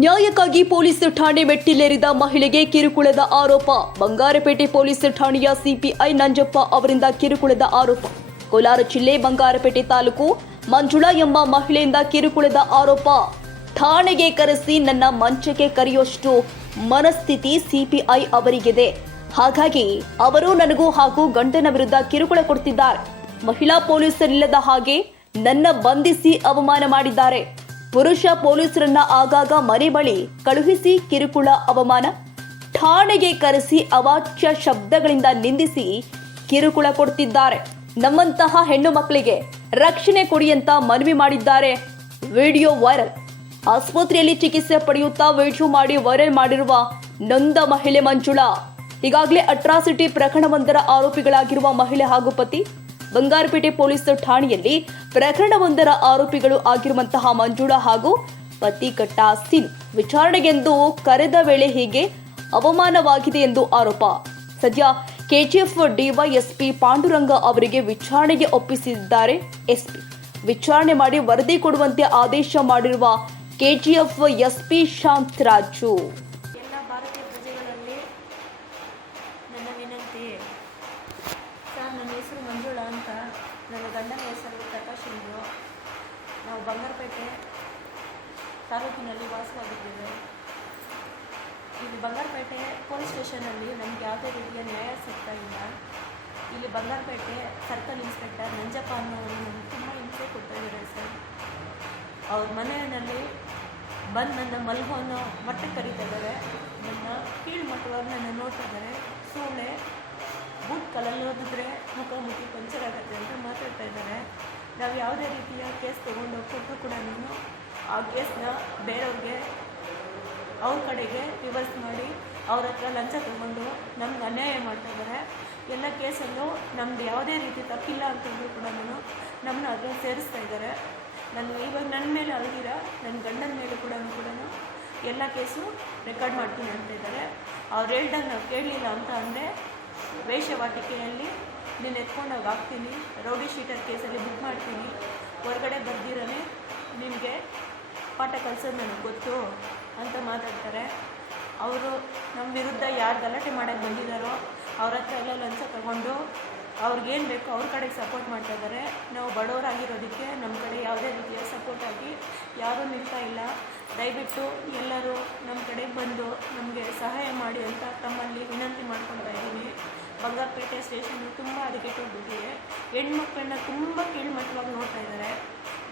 ನ್ಯಾಯಕ್ಕಾಗಿ ಪೊಲೀಸ್ ಠಾಣೆ ಮೆಟ್ಟಿಲೇರಿದ ಮಹಿಳೆಗೆ ಕಿರುಕುಳದ ಆರೋಪ. ಬಂಗಾರಪೇಟೆ ಪೊಲೀಸ್ ಠಾಣೆಯ ಸಿಪಿಐ ನಂಜಪ್ಪ ಅವರಿಂದ ಕಿರುಕುಳದ ಆರೋಪ. ಕೋಲಾರ ಜಿಲ್ಲೆ ಬಂಗಾರಪೇಟೆ ತಾಲೂಕು ಮಂಜುಳಾ ಎಂಬ ಮಹಿಳೆಯಿಂದ ಕಿರುಕುಳದ ಆರೋಪ. ಠಾಣೆಗೆ ಕರೆಸಿ ನನ್ನ ಮಂಚಕ್ಕೆ ಕರೆಯುವಷ್ಟು ಮನಸ್ಥಿತಿ ಸಿಪಿಐ ಅವರಿಗಿದೆ. ಹಾಗಾಗಿ ಅವರು ನನಗೂ ಹಾಗೂ ಗಂಡನ ವಿರುದ್ಧ ಕಿರುಕುಳ ಕೊಡ್ತಿದ್ದಾರೆ. ಮಹಿಳಾ ಪೊಲೀಸರಿಲ್ಲದ ಹಾಗೆ ನನ್ನ ಬಂಧಿಸಿ ಅವಮಾನ ಮಾಡಿದ್ದಾರೆ. ಪುರುಷ ಪೊಲೀಸರನ್ನ ಆಗಾಗ ಮನೆ ಬಳಿ ಕಳುಹಿಸಿ ಕಿರುಕುಳ ಅವಮಾನ. ಠಾಣೆಗೆ ಕರೆಸಿ ಅವಾಚ್ಯ ಶಬ್ದಗಳಿಂದ ನಿಂದಿಸಿ ಕಿರುಕುಳ ಕೊಡ್ತಿದ್ದಾರೆ. ನಮ್ಮಂತಹ ಹೆಣ್ಣು ಮಕ್ಕಳಿಗೆ ರಕ್ಷಣೆ ಕೊಡಿ ಅಂತ ಮನವಿ ಮಾಡಿದ್ದಾರೆ. Video viral. ಆಸ್ಪತ್ರೆಯಲ್ಲಿ ಚಿಕಿತ್ಸೆ ಪಡೆಯುತ್ತಾ ವಿಡಿಯೋ ಮಾಡಿ ವೈರಲ್ ಮಾಡಿರುವ ನೊಂದ ಮಹಿಳೆ ಮಂಜುಳಾ. ಈಗಾಗಲೇ ಅಟ್ರಾಸಿಟಿ ಪ್ರಕರಣವೊಂದರ ಆರೋಪಿಗಳಾಗಿರುವ ಮಹಿಳೆ ಹಾಗೂ ಪತಿ ಬಂಗಾರಪೇಟೆ ಪೊಲೀಸ್ ಠಾಣೆಯಲ್ಲಿ ಪ್ರಕರಣವೊಂದರ ಆರೋಪಿಗಳು ಆಗಿರುವಂತಹ ಮಂಜುಳಾ ಹಾಗೂ ಪತಿ ಕಟ್ಟಾಸೀನು ವಿಚಾರಣೆಗೆಂದು ಕರೆದ ವೇಳೆ ಹೀಗೆ ಅವಮಾನವಾಗಿದೆ ಎಂದು ಆರೋಪ. ಸದ್ಯ ಕೆಜಿಎಫ್ ಡಿವೈಎಸ್ಪಿ ಪಾಂಡುರಂಗ ಅವರಿಗೆ ವಿಚಾರಣೆಗೆ ಒಪ್ಪಿಸಿದ್ದಾರೆ ಎಸ್ಪಿ. ವಿಚಾರಣೆ ಮಾಡಿ ವರದಿ ಕೊಡುವಂತೆ ಆದೇಶ ಮಾಡಿರುವ ಕೆಜಿಎಫ್ ಎಸ್ಪಿ ಶಾಂತರಾಜು. ಎಲ್ಲ ಭಾರತೀಯ ಪ್ರಜೆಗಳಲ್ಲಿ ನನ್ನ ವಿನಂತಿ ಸರ್, ನನ್ನ ಹೆಸರು ಮಂಜುಳಾ ಅಂತ. ನನ್ನ ಗಂಡನ ಹೆಸರು ಪ್ರಕಾಶ್ ಎಂದು. ನಾವು ಬಂಗಾರಪೇಟೆ ತಾಲೂಕಿನಲ್ಲಿ ವಾಸವಾಗಿದ್ದೇವೆ. ಇಲ್ಲಿ ಬಂಗಾರಪೇಟೆ ಪೊಲೀಸ್ ಸ್ಟೇಷನಲ್ಲಿ ನಮಗೆ ಯಾವುದೇ ರೀತಿಯ ನ್ಯಾಯ ಸಿಗ್ತಾ ಇಲ್ಲ. ಇಲ್ಲಿ ಬಂಗಾರಪೇಟೆ ಸರ್ಕಲ್ ಇನ್ಸ್ಪೆಕ್ಟರ್ ನಂಜಪ್ಪ ಅನ್ನೋರು ನಮಗೆ ತುಂಬ ಹಿಂಸೆ ಕೊಡ್ತಾ ಇದ್ದಾರೆ ಸರ್. ಅವ್ರ ಮನೆಯಲ್ಲಿ ಬಂದು ನನ್ನ ಮಲ್ಗೋ ಅನ್ನೋ ಮಟ್ಟಕ್ಕೆ ಕರೀತಾ ಇದ್ದಾರೆ. ನನ್ನ ಕೀಳು ಮಟ್ಟವಾಗಿ ನನ್ನ ನೋಡ್ತಾ ಇದ್ದಾರೆ. ಸೂಳೆ ಬೂಟ್ ಕಲಲ್ಲಿ ಓದಿದ್ರೆ ಮುಖಾಮುಖಿ ಪಂಚರ್ ಆಗುತ್ತೆ ಅಂತ ಮಾತಾಡ್ತಾ ಇದ್ದಾರೆ. ನಾವು ಯಾವುದೇ ರೀತಿಯ ಕೇಸ್ ತೊಗೊಂಡು ಕೊಟ್ಟರು ಕೂಡ ಆ ಕೇಸ್ನ ಬೇರೆಯವ್ರಿಗೆ ಅವ್ರ ಕಡೆಗೆ ರಿವರ್ಸ್ ಮಾಡಿ ಅವ್ರ ಹತ್ರ ಲಂಚ ತೊಗೊಂಡು ನಮ್ಗೆ ಅನ್ಯಾಯ ಮಾಡ್ತಾ ಇದ್ದಾರೆ. ಎಲ್ಲ ಕೇಸಲ್ಲೂ ನಮ್ದು ಯಾವುದೇ ರೀತಿ ತಪ್ಪಿಲ್ಲ ಅಂತಂದರೂ ಕೂಡ ನಮ್ಮನ್ನ ಅದನ್ನು ಸೇರಿಸ್ತಾ ಇದ್ದಾರೆ. ಇವಾಗ ನನ್ನ ಮೇಲೆ ಅಲ್ದಿರ ನನ್ನ ಗಂಡನ ಮೇಲೆ ಕೂಡ ಎಲ್ಲ ಕೇಸು ರೆಕಾರ್ಡ್ ಮಾಡ್ತೀನಿ ಅಂತ ಇದ್ದಾರೆ. ಅವ್ರು ಹೇಳ್ದಂಗೆ ನಾವು ಕೇಳಲಿಲ್ಲ ಅಂತ ಅಂದರೆ ವೇಷವಾಟಿಕೆಯಲ್ಲಿ ನೀನು ಎತ್ಕೊಂಡೋಗಿ ಹಾಕ್ತೀನಿ, ರೌಡಿ ಶೀಟರ್ ಕೇಸಲ್ಲಿ ಬುಕ್ ಮಾಡ್ತೀನಿ, ಹೊರಗಡೆ ಬರ್ದಿರನೇ ನಿಮಗೆ ಪಾಠ ಕಲಿಸೋದು ನನಗೆ ಗೊತ್ತು ಅಂತ ಮಾತಾಡ್ತಾರೆ. ಅವರು ನಮ್ಮ ವಿರುದ್ಧ ಯಾರು ಗಲಾಟೆ ಮಾಡೋಕ್ಕೆ ಬಂದಿದ್ದಾರೋ ಅವ್ರ ಹತ್ರ ಎಲ್ಲ ಲಂಚ ತಗೊಂಡು ಅವ್ರಿಗೇನು ಬೇಕೋ ಅವ್ರ ಕಡೆಗೆ ಸಪೋರ್ಟ್ ಮಾಡ್ತಾ ಇದ್ದಾರೆ. ನಾವು ಬಡವರಾಗಿರೋದಕ್ಕೆ ನಮ್ಮ ಕಡೆ ಯಾವುದೇ ರೀತಿಯ ಸಪೋರ್ಟ್ ಆಗಿ ಯಾರೂ ನಿಲ್ತಾ ಇಲ್ಲ. ದಯವಿಟ್ಟು ಎಲ್ಲರೂ ನಮ್ಮ ಕಡೆಗೆ ಬಂದು ನಮಗೆ ಸಹಾಯ ಮಾಡಿ ಅಂತ ತಮ್ಮಲ್ಲಿ ವಿನಂತಿ ಮಾಡ್ಕೊಳ್ತಾ ಇದ್ದೀನಿ. ಬಂಗಾರಪೇಟೆ ಸ್ಟೇಷನ್ನು ತುಂಬ ಹದಗೆಟ್ಟೋಗ್ಬಿಟ್ಟಿದೆ. ಹೆಣ್ಮಕ್ಳನ್ನ ತುಂಬ ಕೀಳ್ಮಟ್ಟವಾಗಿ ನೋಡ್ತಾ ಇದ್ದಾರೆ.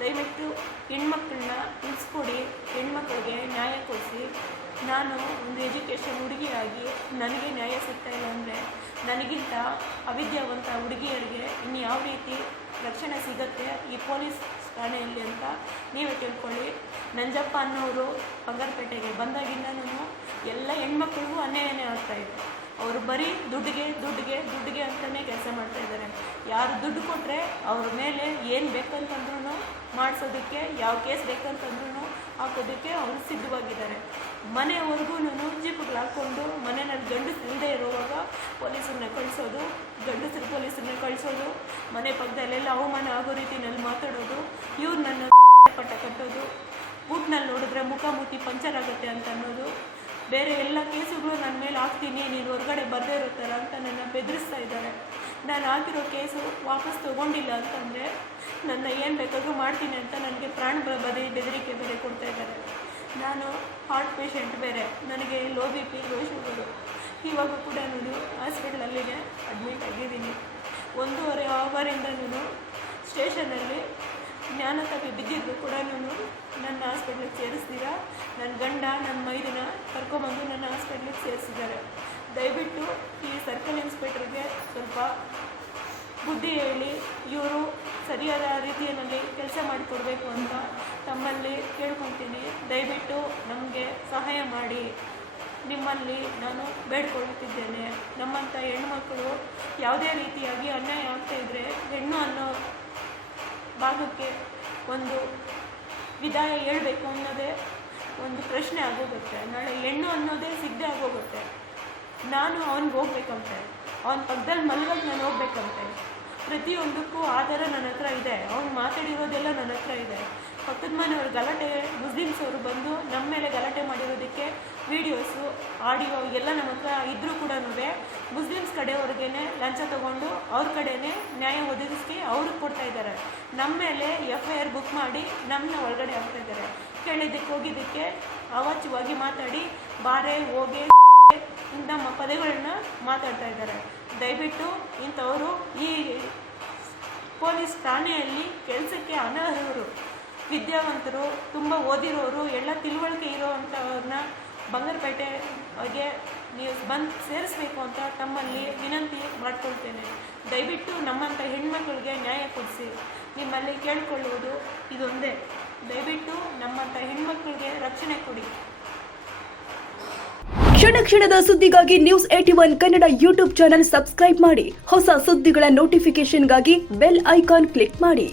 ದಯವಿಟ್ಟು ಹೆಣ್ಮಕ್ಳನ್ನ ಉಳಿಸ್ಕೊಡಿ, ಹೆಣ್ಮಕ್ಳಿಗೆ ನ್ಯಾಯ ಕೊಡಿಸಿ. ನಾನು ಒಂದು ಎಜುಕೇಷನ್ ಹುಡುಗಿಯಾಗಿ ನನಗೆ ನ್ಯಾಯ ಸಿಗ್ತಾ ಇಲ್ಲ ಅಂದರೆ ನನಗಿಂತ ಅವಿದ್ಯಾವಂತ ಹುಡುಗಿಯರಿಗೆ ಇನ್ನು ಯಾವ ರೀತಿ ರಕ್ಷಣೆ ಸಿಗುತ್ತೆ ಈ ಪೊಲೀಸ್ ಠಾಣೆಯಲ್ಲಿ ಅಂತ ನೀವೇ ತಿಳ್ಕೊಳ್ಳಿ. ನಂಜಪ್ಪ ಅನ್ನೋರು ಬಂಗಾರಪೇಟೆಗೆ ಬಂದಾಗಿಂದನೂ ಎಲ್ಲ ಹೆಣ್ಮಕ್ಳಿಗೂ ಅನ್ಯಾಯನೇ ಆಗ್ತಾಯಿದೆ. ಅವರು ಬರೀ ದುಡ್ಡಿಗೆ ಅಂತಲೇ ಕೆಲಸ ಮಾಡ್ತಾಯಿದ್ದಾರೆ. ಯಾರು ದುಡ್ಡು ಕೊಟ್ಟರೆ ಅವ್ರ ಮೇಲೆ ಏನು ಬೇಕಂತಂದ್ರೂ ಮಾಡಿಸೋದಕ್ಕೆ, ಯಾವ ಕೇಸ್ ಬೇಕಂತಂದ್ರೂ ಹಾಕೋದಕ್ಕೆ ಅವರು ಸಿದ್ಧವಾಗಿದ್ದಾರೆ. ಮನೆವರೆಗೂ ಜೀಪ್ಗಳು ಹಾಕ್ಕೊಂಡು ಮನೆಯಲ್ಲಿ ಗಂಡಸರು ಇಲ್ಲದೆ ಇರುವಾಗ ಪೊಲೀಸರನ್ನ ಕಳಿಸೋದು, ಗಂಡಸರು ಪೊಲೀಸರನ್ನ ಕಳಿಸೋದು, ಮನೆ ಪಕ್ಕದಲ್ಲೆಲ್ಲ ಅವಮಾನ ಆಗೋ ರೀತಿಯಲ್ಲಿ ಮಾತಾಡೋದು, ಇವ್ರು ನನ್ನ ಪಟ್ಟ ಕಟ್ಟೋದು, ಊಟ್ನಲ್ಲಿ ನೋಡಿದ್ರೆ ಮುಖಾಮುಖಿ ಪಂಚರ್ ಆಗುತ್ತೆ ಅಂತ ಅನ್ನೋದು, ಬೇರೆ ಎಲ್ಲ ಕೇಸುಗಳು ನನ್ನ ಮೇಲೆ ಹಾಕ್ತೀನಿ ನೀನು ಹೊರಗಡೆ ಬರದೇ ಇರೋ ಥರ ಅಂತ ನನ್ನ ಬೆದರಿಸ್ತಾ ಇದ್ದಾರೆ. ನಾನು ಹಾಕಿರೋ ಕೇಸು ವಾಪಸ್ ತೊಗೊಂಡಿಲ್ಲ ಅಂತಂದರೆ ನನ್ನ ಏನು ಬೇಕಾದರೂ ಮಾಡ್ತೀನಿ ಅಂತ ನನಗೆ ಪ್ರಾಣ ಬೆದರಿಕೆ ಬೇರೆ ಕೊಡ್ತಾ ಇದ್ದಾರೆ. ನಾನು ಹಾರ್ಟ್ ಪೇಷೆಂಟ್ ಬೇರೆ, ನನಗೆ ಲೋ BP, ಲೋ ಶುಗರು. ಇವಾಗ ಕೂಡ ಹಾಸ್ಪಿಟ್ಲಲ್ಲಿಗೆ ಅಡ್ಮಿಟ್ ಆಗಿದ್ದೀನಿ. 1.5 ಅವರಿಂದನೂ ಸ್ಟೇಷನಲ್ಲಿ ಜ್ಞಾನ ತಪ್ಪಿ ಬಿದ್ದಿದ್ದು ಕೂಡ ನನ್ನ ಹಾಸ್ಪಿಟ್ಲಿಗೆ ಸೇರಿಸ್ತೀರಾ. ನನ್ನ ಗಂಡ ನನ್ನ ಮೈದಿನ ಕರ್ಕೊಂಬಂದು ನನ್ನ ಹಾಸ್ಪಿಟ್ಲಿಗೆ ಸೇರಿಸಿದ್ದಾರೆ. ದಯವಿಟ್ಟು ಈ ಸರ್ಕಲ್ ಇನ್ಸ್ಪೆಕ್ಟರ್ಗೆ ಸ್ವಲ್ಪ ಬುದ್ಧಿ ಹೇಳಿ ಇವರು ಸರಿಯಾದ ರೀತಿಯಲ್ಲಿ ಕೆಲಸ ಮಾಡಿಕೊಡ್ಬೇಕು ಅಂತ ತಮ್ಮಲ್ಲಿ ಕೇಳ್ಕೊತೀನಿ. ದಯವಿಟ್ಟು ನಮಗೆ ಸಹಾಯ ಮಾಡಿ ನಿಮ್ಮಲ್ಲಿ ನಾನು ಬೇಡ್ಕೊಳ್ಳುತ್ತಿದ್ದೇನೆ. ನಮ್ಮಂಥ ಹೆಣ್ಮಕ್ಕಳು ಯಾವುದೇ ರೀತಿಯಾಗಿ ಅನ್ಯಾಯ ಆಗ್ತಾಯಿದ್ರೆ ಹೆಣ್ಣು ಅನ್ನೋ ಭಾಗಕ್ಕೆ ಒಂದು ವಿದಾಯ ಹೇಳಬೇಕು ಅನ್ನೋದೇ ಒಂದು ಪ್ರಶ್ನೆ ಆಗೋಗುತ್ತೆ. ನಾಳೆ ಹೆಣ್ಣು ಅನ್ನೋದೇ ಸಿಗದೆ ಆಗೋಗುತ್ತೆ. ನಾನು ಅವ್ನಿಗೆ ಹೋಗ್ಬೇಕಂತೆ, ಅವನ ಪಕ್ಕದಲ್ಲಿ ಮಲಗೋದು ನಾನು ಹೋಗ್ಬೇಕಂತೆ. ಪ್ರತಿಯೊಂದಕ್ಕೂ ಆಧಾರ ನನ್ನ ಹತ್ರ ಇದೆ. ಅವ್ನು ಮಾತಾಡಿರೋದೆಲ್ಲ ನನ್ನ ಹತ್ರ ಇದೆ. ಪಕ್ಕದ ನಮ್ಮನೆಯವ್ರು ಗಲಾಟೆ ಮುಸ್ಲಿಮ್ಸ್ ಅವರು ಬಂದು ನಮ್ಮ ಮೇಲೆ ಗಲಾಟೆ ಮಾಡಿರೋದಕ್ಕೆ ವಿಡಿಯೋಸು ಆಡಿಯೋ ಎಲ್ಲ ನಮ್ಮ ಹತ್ರ ಇದ್ರೂ ಕೂಡ ಮುಸ್ಲಿಮ್ಸ್ ಕಡೆಯವ್ರಿಗೇ ಲಂಚ ತೊಗೊಂಡು ಅವ್ರ ಕಡೆಯೇ ನ್ಯಾಯ ಒದಗಿಸಿ ಅವ್ರಿಗೆ ಕೊಡ್ತಾ ಇದ್ದಾರೆ. ನಮ್ಮ ಮೇಲೆ FIR ಬುಕ್ ಮಾಡಿ ನಮ್ಮನ್ನ ಒಳಗಡೆ ಹಾಕ್ತಾ ಇದ್ದಾರೆ. ಕೇಳಿದ್ದಕ್ಕೆ ಹೋಗಿದ್ದಕ್ಕೆ ಅವಾಚ್ಯವಾಗಿ ಮಾತಾಡಿ ಬಾರೆ ಹೋಗಿ ನಮ್ಮ ಪದಗಳನ್ನ ಮಾತಾಡ್ತಾ ಇದ್ದಾರೆ. ದಯವಿಟ್ಟು ಇಂಥವರು ಈ ಪೊಲೀಸ್ ಠಾಣೆಯಲ್ಲಿ ಕೆಲಸಕ್ಕೆ ಅನರ್ಹರು, ವಿದ್ಯಾವಂತರು, ತುಂಬ ಓದಿರೋರು, ಎಲ್ಲ ತಿಳುವಳಿಕೆ ಇರೋವಂಥವ್ರನ್ನ ಬಂಗಾರಪೇಟೆಗೆ ನೀವು ಬಂದು ಸೇರಿಸ್ಬೇಕು ಅಂತ ತಮ್ಮಲ್ಲಿ ವಿನಂತಿ ಮಾಡ್ಕೊಳ್ತೇನೆ. ದಯವಿಟ್ಟು ನಮ್ಮಂಥ ಹೆಣ್ಮಕ್ಳಿಗೆ ನ್ಯಾಯ ಕೊಡಿಸಿ. ನಿಮ್ಮಲ್ಲಿ ಕೇಳಿಕೊಳ್ಳುವುದು ಇದೊಂದೇ, ದಯವಿಟ್ಟು ನಮ್ಮಂಥ ಹೆಣ್ಮಕ್ಳಿಗೆ ರಕ್ಷಣೆ ಕೊಡಿ. ಕ್ಷಣ ಕ್ಷಣದ ಸುದ್ದಿಗಾಗಿ news 81 Kannada YouTube channel subscribe ಮಾಡಿ. ಹೊಸ ಸುದ್ದಿಗಳ ನೋಟಿಫಿಕೇಶನ್ಗಾಗಿ ಬೆಲ್ ಐಕಾನ್ ಕ್ಲಿಕ್ ಮಾಡಿ.